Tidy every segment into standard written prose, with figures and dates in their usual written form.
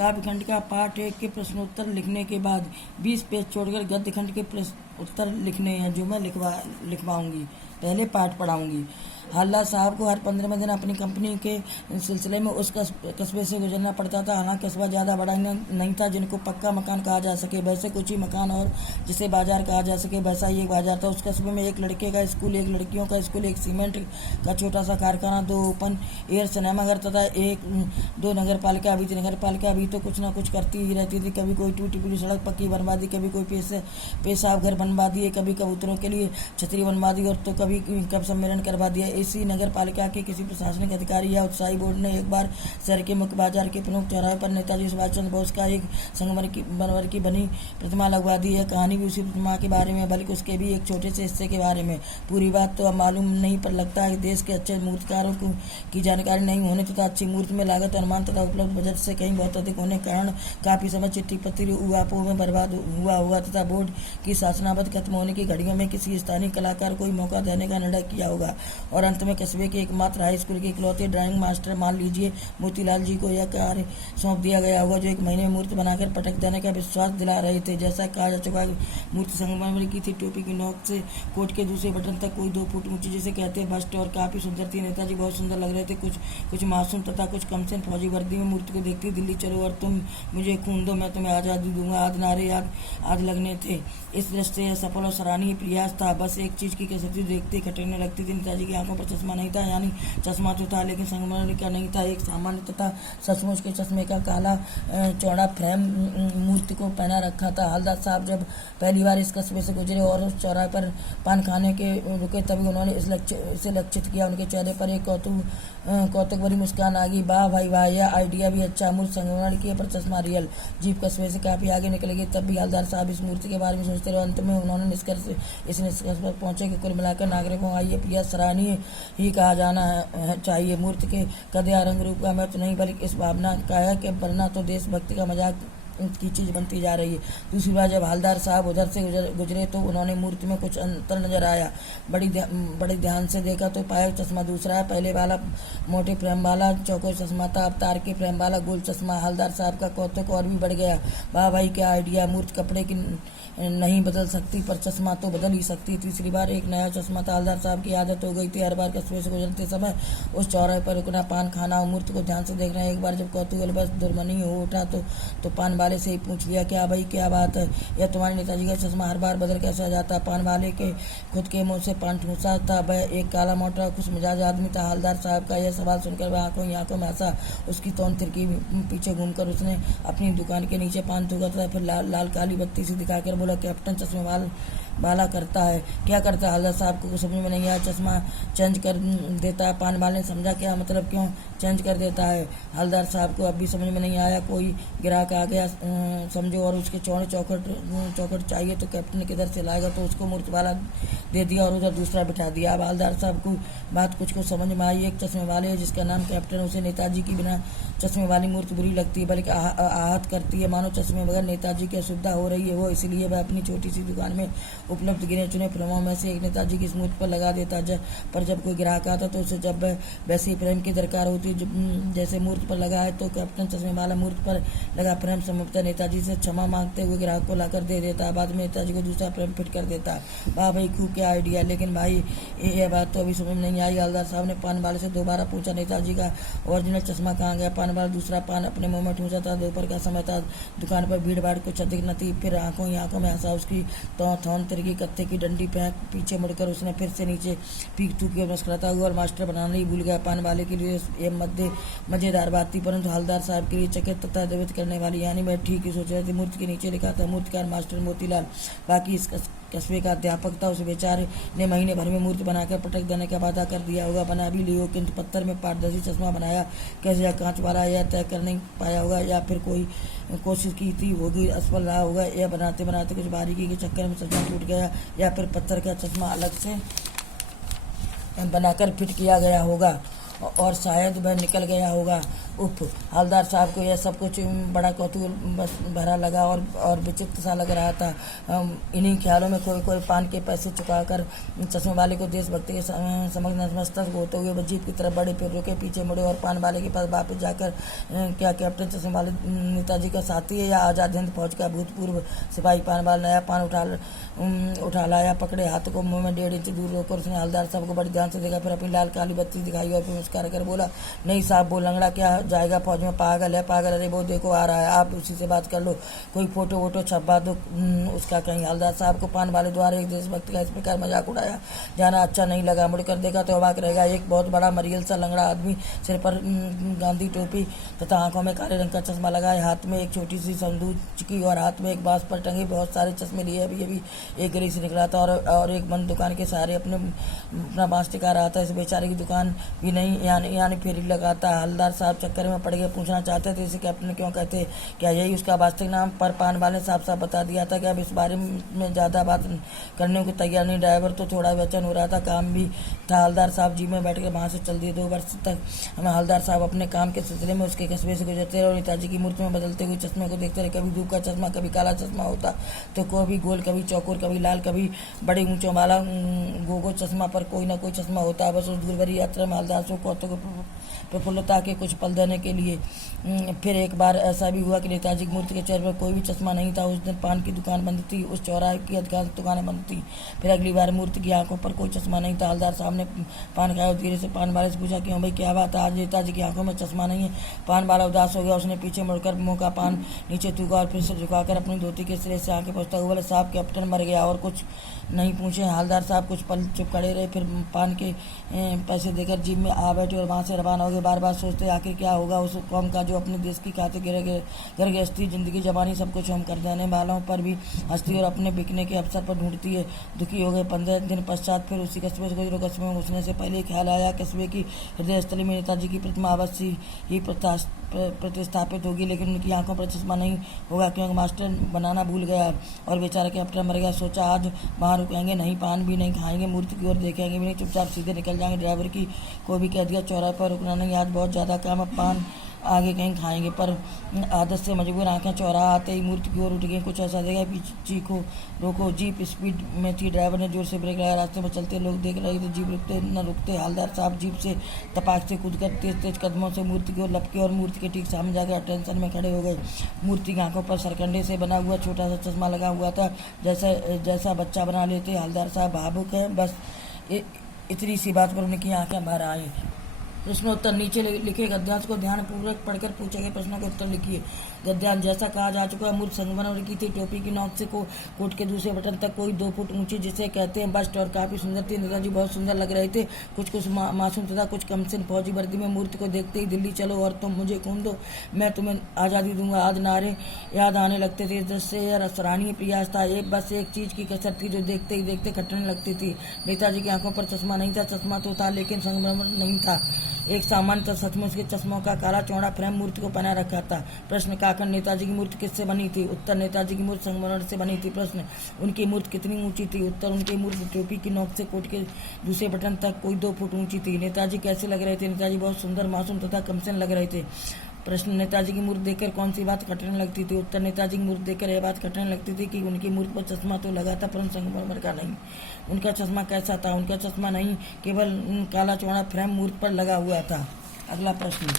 काव्यखंड का पाठ 1 के प्रश्नोत्तर लिखने के बाद 20 पेज छोड़कर गद्य खंड के प्रश्न उत्तर लिखने हैं, जो मैं लिखवाऊंगी। पहले पाठ पढ़ाऊंगी। हल्दार साहब को हर 15वें दिन अपनी कंपनी के सिलसिले में उस कस्बे से गुजरना पड़ता था। हालांकि कस्बा ज़्यादा बड़ा नहीं था जिनको पक्का मकान कहा जा सके, वैसे कुछ ही मकान और जिसे बाजार कहा जा सके, वैसा ही एक बाजार था। उस कस्बे में एक लड़के का स्कूल, एक लड़कियों का स्कूल, एक सीमेंट का छोटा सा कारखाना, 2 ओपन एयर सिनेमाघर तथा 2 नगर पालिका। अभी नगर पालिका भी तो कुछ ना कुछ करती ही रहती थी। कभी कोई टूटी फूटी सड़क पक्की बनवा दी, कभी कोई पेशाब घर बनवा दिए, कभी कबूतरों के लिए छतरी बनवा दी, और तो कभी कब सम्मेलन करवा दिया। इसी नगर पालिका के किसी प्रशासनिक अधिकारी या उत्साही बोर्ड ने एक बार शहर के मुख्य बाजार के प्रमुख चौराहे पर नेताजी सुभाष चंद्र बोस का एक संगमरमर की बनी प्रतिमा लगवा दी है। कहानी भी उसी प्रतिमा के बारे में, बल्कि उसके भी एक छोटे से हिस्से के बारे में। पूरी बात तो अब मालूम नहीं, पर लगता है देश के अच्छे मूर्तिकारों की जानकारी नहीं होने तथा अच्छी मूर्ति में लागत अनुमान तथा उपलब्ध बजट से कहीं बहुत अधिक होने के कारण काफी समय चिट्ठी पत्री उहापोह में बर्बाद हुआ होगा तथा बोर्ड की शासनाबद्ध खत्म होने की घड़ियों में किसी स्थानीय कलाकार को मौका देने का निर्णय किया होगा, और अंत में कस्बे के एकमात्र हाई स्कूल के इकलौते ड्राइंग मास्टर मान लीजिए मोतीलाल जी को यह कार्य सौंप दिया गया होगा, जो 1 महीने में मूर्ति बनाकर पटक देने का विश्वास दिला रहे थे। जैसा कहा जा चुका है, मूर्ति संगमरमर की थी। टोपी की नोक से कोट के दूसरे बटन तक कोई 2 फुट ऊंची जिसे कहते हैं बस्ट, और काफी सुंदर थी। नेताजी बहुत सुंदर लग रहे थे, कुछ मासूम तथा कुछ कमसिन फौजी वर्दी में। मूर्ति को देखती दिल्ली चलो और तुम मुझे खून दो, मैं तुम्हें आजादी दूंगा आदि नारे आज लगने थे। इस दृष्टि से सफल और सराहनीय प्रयास था। बस एक चीज की कसरती देखते खटकने लगती थी। नेताजी की आंखों पर चश्मा नहीं था, यानी चश्मा तो था लेकिन संगमरमर का नहीं था। एक सामान्य तथा सचमुच के चश्मे का काला चौड़ा फ्रेम मूर्ति को पहना रखा था। हल्दार साहब जब पहली बार इस कस्बे से गुजरे और उस चौराहे पर पान खाने के रुके, तभी उन्होंने इसे लक्षित किया। उनके चेहरे पर एक कौतुक भरी मुस्कान आ गई। वाह भाई वाह, यह आइडिया भी अच्छा। मूर्ति संगमरमर की पर चश्मा रियल। जीप कस्बे से काफी आगे निकल गई, तब भी हल्दार साहब इस मूर्ति के बारे में सोचते रहे। अंत में उन्होंने इस निष्कर्ष पर पहुंचे कि कुल मिलाकर नागरिकों का ये प्रयास सराहनीय ही कहा जाना चाहिए। मूर्ति के कद या रंग रूप का महत्व नहीं, बल्कि इस भावना का है कि वरना तो देशभक्ति का मजाक की चीज बनती जा रही है। दूसरी बार जब हल्दार साहब उधर से गुजरे तो उन्होंने मूर्ति में कुछ अंतर नजर आया। बड़े ध्यान से देखा तो पाया चश्मा दूसरा है। पहले वाला मोटे फ्रेम वाला चौकोर चश्मा था, अब तार के फ्रेम वाला गोल चश्मा। हल्दार साहब का कौतुक और भी बढ़ गया। वाह भाई क्या आइडिया। मूर्ति कपड़े की नहीं बदल सकती, पर चश्मा तो बदल ही सकती। तीसरी बार एक नया चश्मा था। हल्दार साहब की आदत हो गई थी हर बार कस्बे से गुजरते समय उस चौराहे पर रुकना, पान खाना और मूर्ति को ध्यान से देखना। एक बार जब कौतूहल बस दुर्मनी हो उठा तो पान वाले से ही पूछ लिया, क्या भाई क्या बात है, यह तुम्हारे नेताजी का चश्मा हर बार बदल कैसे आ जाता। पान वाले के खुद के मुंह से पान ठूसा था। वह एक काला मोटा खुश मिजाज आदमी था। हल्दार साहब का यह सवाल सुनकर वह आंखों में हंसा। उसकी तौन तिरकी पीछे घूमकर उसने अपनी दुकान के नीचे पान थूका था। फिर लाल काली बत्ती से दिखाकर बोला, कैप्टन चश्मे वाला करता है। क्या करता है? हल्दार साहब को समझ में नहीं आया। चश्मा चेंज कर देता है। पान वाले ने समझा, क्या मतलब, क्यों चेंज कर देता है? हल्दार साहब को अब भी समझ में नहीं आया। कोई ग्राहक आ गया समझो और उसके चौड़े चौखट चाहिए तो कैप्टन किधर से लाएगा, तो उसको मूर्ति वाला दे दिया और उधर दूसरा बिठा दिया। अब हल्दार साहब को बात कुछ समझ में आई। एक चश्मे वाले है जिसका नाम कैप्टन, उसे नेताजी की बिना चश्मे वाली मूर्ति बुरी लगती है, बल्कि आहत करती है। मानो चश्मे बगैर नेताजी की असुविधा हो रही है। वो इसलिए वह अपनी छोटी सी दुकान में उपलब्ध गिने चुने फ्रेमों में से एक नेताजी की मूर्ति पर लगा देता। पर जब कोई ग्राहक आता तो उसे जब वैसी फ्रेम की दरकार होती जैसे मूर्ति पर लगा है, तो कैप्टन चश्मे वाला मूर्ति पर लगा फ्रेम समझता नेताजी से क्षमा मांगते हुए ग्राहक को लाकर दे देता। बाद में नेताजी को दूसरा फ्रेम फिट कर देता। वाह भाई खूब क्या आइडिया। लेकिन भाई यह बात तो अभी समझ नहीं आई। हल्दार साहब ने पान वाले से दोबारा पूछा, नेताजी का ओरिजिनल चश्मा कहाँ गया? पान वाला दूसरा पान अपने मुंह में ठूंसा था। दोपहर का समय था। दुकान पर भीड़ भाड़ कुछ अधिक न थी। फिर आंखों में हंसा। उसकी थौन तिरकी कत्थे की डंडी फेंक पीछे मुड़कर उसने फिर से नीचे पीक थूक के मुस्कुराता हुआ और मास्टर बनाना ही भूल गया। पान वाले के लिए यह मजेदार बात थी, परंतु हल्दार साहब के लिए चकित तथा द्रवित करने वाली। यानी मैं ठीक ही सोच रही थी। मूर्ति के नीचे लिखा था मूर्तिकार मास्टर मोतीलाल। बाकी इस कस्बे का अध्यापक था। उस बेचारे ने महीने भर में मूर्ति बनाकर पटक देने का वादा कर दिया होगा। बना भी ली हो, किंतु पत्थर में पारदर्शी चश्मा बनाया कैसे, या कांच वाला, यह तय कर नहीं पाया होगा, या फिर कोई कोशिश की थी होगी, असफल रहा होगा, यह बनाते बनाते कुछ बारीकी के चक्कर में चश्मा टूट गया, या फिर पत्थर का चश्मा अलग से बनाकर फिट किया गया होगा और शायद वह निकल गया होगा। उफ। हवलदार साहब को यह सब कुछ बड़ा कौतूहल बस भरा लगा और विचित्र सा लग रहा था। इन्हीं ख्यालों में कोई कोई पान के पैसे चुकाकर चश्मे वाले को देशभक्ति के समझ नतमस्तक होते हुए वह जीप की तरफ बढ़े, फिर रुके, पीछे मुड़े और पान वाले के पास वापस जाकर क्या कैप्टन चश्मे वाले नेताजी का साथी है या आज़ाद हिंद फौज का भूतपूर्व सिपाही? पान वाला नया पान उठा लाया, पकड़े हाथ को मुंह में 1.5 इंच दूर रोकर उसने हवलदार साहब को बड़ी ध्यान से देखा, फिर अपनी लाल काली बत्ती दिखाई और फिर मुस्कुरा कर बोला, नहीं साहब, वो लंगड़ा क्या जाएगा फौज में? पागल है पागल। अरे वो देखो आ रहा है, आप उसी से बात कर लो, कोई फोटो वोटो छपवा दो उसका कहीं। हवलदार साहब को पान वाले द्वारा एक देशभक्त का इस प्रकार मजाक उड़ाया जाना अच्छा नहीं लगा। मुड़कर देखा तो अवाक रहेगा, एक बहुत बड़ा मरियल सा लंगड़ा आदमी, सिर पर गांधी टोपी तथा आंखों में काले रंग का चश्मा लगाए, हाथ में एक छोटी सी संदूक की और हाथ में एक बांस पर टंगे बहुत सारे चश्मे लिए अभी एक गली से निकला था और एक बंद दुकान के सहारे अपना बांस टिका रहा था। इस बेचारे की दुकान भी नहीं यानी फेरी लगाता। हवलदार साहब चक्कर में पड़ गए, पूछना चाहते थे इसे कैप्टन क्यों कहते, क्या यही उसका वास्तविक नाम? पर पान वाले साफ साफ बता दिया था कि अब इस बारे में ज़्यादा बात करने को तैयार नहीं। ड्राइवर तो थोड़ा बेचैन हो रहा था, काम भी था। हवलदार साहब जीप में बैठ कर वहाँ से चल दिए। 2 वर्ष तक हमें हवलदार साहब अपने काम के सिलसिले में उसके कस्बे से गुजरते रहे और नेताजी की मूर्ति में बदलते हुए चश्मे को देखते रहे। कभी धूप का चश्मा, कभी काला चश्मा होता तो कभी गोल, कभी चौकोर, कभी लाल, कभी बड़े ऊंचों वाला गोगो चश्मा, पर कोई ना कोई चश्मा होता। बस उस दूर भरी यात्रा में हवलदार साहब को प्रफुल्लता के कुछ पल देने के लिए। फिर एक बार ऐसा भी हुआ कि नेताजी की मूर्ति के चेहरे पर कोई भी चश्मा नहीं था। उस दिन पान की दुकान बंद थी, उस चौराहे की अधिकांश दुकानें बंद थी। फिर अगली बार मूर्ति की आंखों पर कोई चश्मा नहीं था। हवलदार साहब ने पान खाया और धीरे से पान वाले से पूछा, क्यों भाई क्या बात है, आज नेताजी की आंखों में चश्मा नहीं है? पान वाला उदास हो गया, उसने पीछे मुड़कर मुंह का पान नीचे थूका और फिर से झुकाकर अपनी धोती के सिरे से आंखें पोंछता हुआ बोले, साहब कैप्टन मर गया। और कुछ नहीं पूछे। हवलदार साहब कुछ पल चुप खड़े रहे, फिर पान के पैसे देकर जीप में आ बैठे और वहाँ से रवाना हो गए। बार बार सोचते आखिर क्या होगा उस कौम का जो अपने देश की खातिर घर गृहस्थी, जिंदगी, जवानी सब कुछ हम कर देने वालों पर भी हंसती और अपने बिकने के अवसर पर ढूंढती है। दुखी हो गए। 15 दिन पश्चात फिर उसी कस्बे से गुजरो। कस्बे में घुसने से पहले ख्याल आया कस्बे की हृदय स्थली में नेताजी की प्रतिमा अवश्य ही प्रतिस्थापित होगी, लेकिन उनकी आंखों पर चश्मा नहीं होगा क्योंकि मास्टर बनाना भूल गया और बेचारा कैप्टन मर गया। सोचा आज वहाँ रुकेंगे नहीं, पान भी नहीं खाएंगे, मूर्ति की ओर देखेंगे भी नहीं, चुपचाप सीधे निकल जाएंगे। ड्राइवर की को भी कह दिया चौराहे पर रुकना नहीं, आज बहुत ज़्यादा काम, अब पान आगे कहीं खाएंगे। पर आदत से मजबूर आंखें चौराहा आते ही मूर्ति की ओर उठ गई। कुछ ऐसा देखा पीछे चीखो रोको। जीप स्पीड में थी, ड्राइवर ने जोर से ब्रेक लगाया। रास्ते में चलते लोग देख रहे थे, जीप रुकते न रुकते। हवलदार साहब जीप से तपाक से कूदकर तेज तेज कदमों से मूर्ति की ओर लपके और मूर्ति के ठीक सामने जाकर अटेंशन में खड़े हो गए। मूर्ति की आंखों पर सरकंडे से बना हुआ छोटा सा चश्मा लगा हुआ था, जैसा बच्चा बना लेते। हवलदार साहब भावुक हैं, बस इतनी सी बात पर उनकी आंखें भर आई। प्रश्नोत्तर नीचे लिखे गद्यांश को ध्यानपूर्वक पढ़कर पूछे गए प्रश्नों के उत्तर लिखिए। गद्यांश जैसा कहा जा चुका है, मूर्ति संगमरमर की थी, टोपी की नोक से कोट के दूसरे बटन तक कोई 2 फुट ऊंची जिसे कहते हैं बस्ट, और काफी सुंदर थी। नेताजी बहुत सुंदर लग रहे थे, कुछ मासूम तथा कुछ कमसिन फौजी वर्दी में। मूर्ति को देखते ही दिल्ली चलो और तुम मुझे खून दो, मैं तुम्हें आज़ादी दूंगा आज नारे याद आने लगते थे। दृश्य सराहनीय प्रयास था। बस एक चीज की कसर थी जो देखते ही देखते खटने लगती थी। नेताजी की आंखों पर चश्मा नहीं था, चश्मा तो था लेकिन संगमरमर नहीं था। एक सामान्य था सचमुच के चश्मों का काला चौड़ा फ्रेम मूर्ति को पहना रखा था। प्रश्न काकन नेताजी की मूर्ति किससे बनी थी? उत्तर नेताजी की मूर्ति संगमरमर से बनी थी। प्रश्न उनकी मूर्ति कितनी ऊंची थी? उत्तर उनकी मूर्ति टोपी की नोक से कोट के दूसरे बटन तक कोई 2 फुट ऊंची थी। नेताजी कैसे लग रहे थे? नेताजी बहुत सुंदर, मासूम तथा कमसिन लग रहे थे। प्रश्न नेताजी की मूर्ति देखकर कौन सी बात खटने लगती थी? उत्तर नेताजी की मूर्ति देखकर यह बात खटने लगती थी कि उनकी मूर्ति पर चश्मा तो लगा था परंतु संगमरमर का नहीं। उनका चश्मा कैसा था? उनका चश्मा नहीं, केवल काला चौड़ा फ्रेम मूर्ति पर लगा हुआ था। अगला प्रश्न,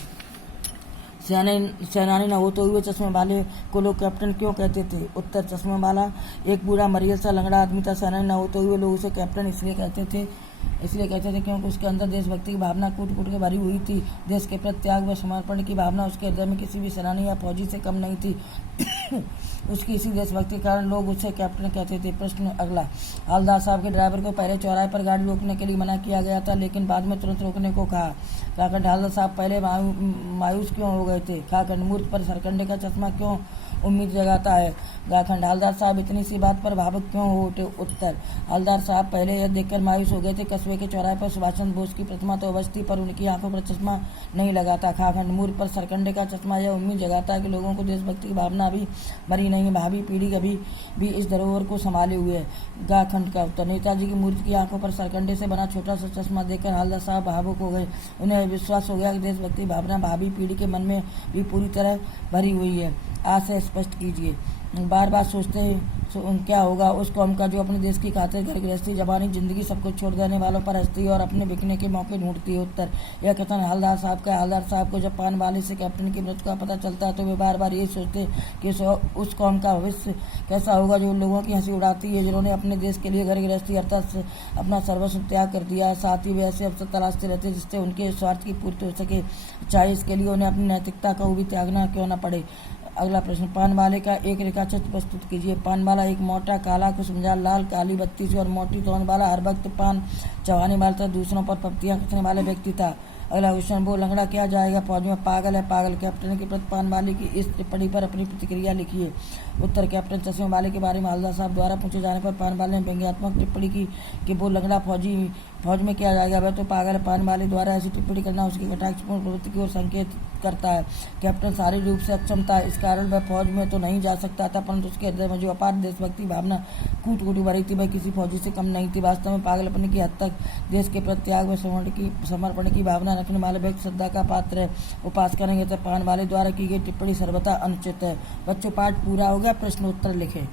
सेनानी न होते हुए चश्मे वाले को लोग कैप्टन क्यों कहते थे? उत्तर चश्मे वाला एक बूढ़ा मरियल सा लंगड़ा आदमी था। सेनानी न होते हुए लोग उसे कैप्टन इसलिए कहते थे क्योंकि उसके अंदर देशभक्ति की भावना कूट कूट के भरी हुई थी। देश के प्रति त्याग व समर्पण की भावना उसके हृदय में किसी भी सेनानी या फौजी से कम नहीं थी। उसकी इसी देशभक्ति के कारण लोग उसे कैप्टन कहते थे। प्रश्न अगला, हवलदार साहब के ड्राइवर को पहले चौराहे पर गाड़ी रोकने के लिए मना किया गया था लेकिन बाद में तुरंत रोकने को कहा। काकंड हवलदार साहब पहले मायूस क्यों हो गए थे? काकंड मूर्ति पर सरकंडे का चश्मा क्यों उम्मीद जगाता है? गाखंड हवलदार साहब इतनी सी बात पर भावुक क्यों हो उठे? उत्तर हवलदार साहब पहले यह देखकर मायूस हो गए थे कस्बे के चौराहे पर सुभाष चंद्र बोस की प्रतिमा तो अवश्य थी, पर उनकी आंखों पर चश्मा नहीं लगा था। खाखंड मूर्ति पर सरकंडे का चश्मा यह उम्मीद जगाता है कि लोगों को देशभक्ति की भावना अभी मरी नहीं है, भावी पीढ़ी कभी भी इस धरोहर को संभाले हुए है। गाखंड का उत्तर। नेताजी की मूर्ति की आंखों पर सरकंडे से बना छोटा सा चश्मा देखकर हवलदार साहब भावुक हो गए। उन्हें विश्वास हो गया कि देशभक्ति भावना भावी पीढ़ी के मन में भी पूरी तरह भरी हुई है। आज से स्पष्ट कीजिए। बार बार सोचते हैं क्या होगा उस कौम का जो अपने देश की खातिर घर गृहस्थी जबानी जिंदगी सब कुछ छोड़ देने वालों पर हंसती है और अपने बिकने के मौके ढूंढती है। उत्तर। यह कथन हवलदार साहब का। हवलदार साहब को जब पान वाले से कैप्टन की मृत्यु का पता चलता है तो वे बार बार ये सोचते कि उस कौम का भविष्य कैसा होगा जो उन लोगों की हंसी उड़ाती है, जिन्होंने अपने देश के लिए घर गृहस्थी अर्थात अपना सर्वस्व त्याग कर दिया है। साथ ही वे ऐसे अवसर तलाशते रहते हैं जिससे उनके स्वार्थ की पूर्ति हो सके, चाहे इसके लिए उन्हें अपनी नैतिकता को भी त्यागना क्यों न पड़े। अगला प्रश्न। पान वाले का एक रेखाचित्र प्रस्तुत कीजिए। पान वाला एक मोटा काला कुसुमजार लाल काली बत्ती से और मोटी तोंद वाला हर वक्त पान चबाने वाला था, दूसरों पर पत्तियां कसने वाले व्यक्ति था। अगला क्वेश्चन। वो लंगड़ा क्या जाएगा फौज में? पागल है पागल। कैप्टन के प्रति पान वाले की इस टिप्पणी पर अपनी प्रतिक्रिया लिखिए। उत्तर। कैप्टन चश्मे वाले के बारे में हवलदार साहब द्वारा पूछे जाने पर पान वाले ने व्यंग्यात्मक टिप्पणी की कि वो लंगड़ा फौज में क्या जाएगा, वह तो पागल है। पान वाले द्वारा ऐसी टिप्पणी करना उसकी कटाक्षपूर्ण प्रवृत्ति की ओर संकेत करता है। कैप्टन शारीरिक रूप से अक्षम था, इस कारण वह फौज में तो नहीं जा सकता था, परंतु उसके हृदय में जो अपार देशभक्ति भावना कूट कूट भरी थी वह किसी फौजी से कम नहीं थी। वास्तव में पागलपन की हद तक देश के प्रत्याग में समर्पण की भावना रखने वाले व्यक्ति श्रद्धा का पात्र है। उपास करेंगे तो पान वाले द्वारा की गई टिप्पणी सर्वथा अनुचित है। बच्चों पाठ पूरा हो गया। प्रश्नोत्तर लिखें।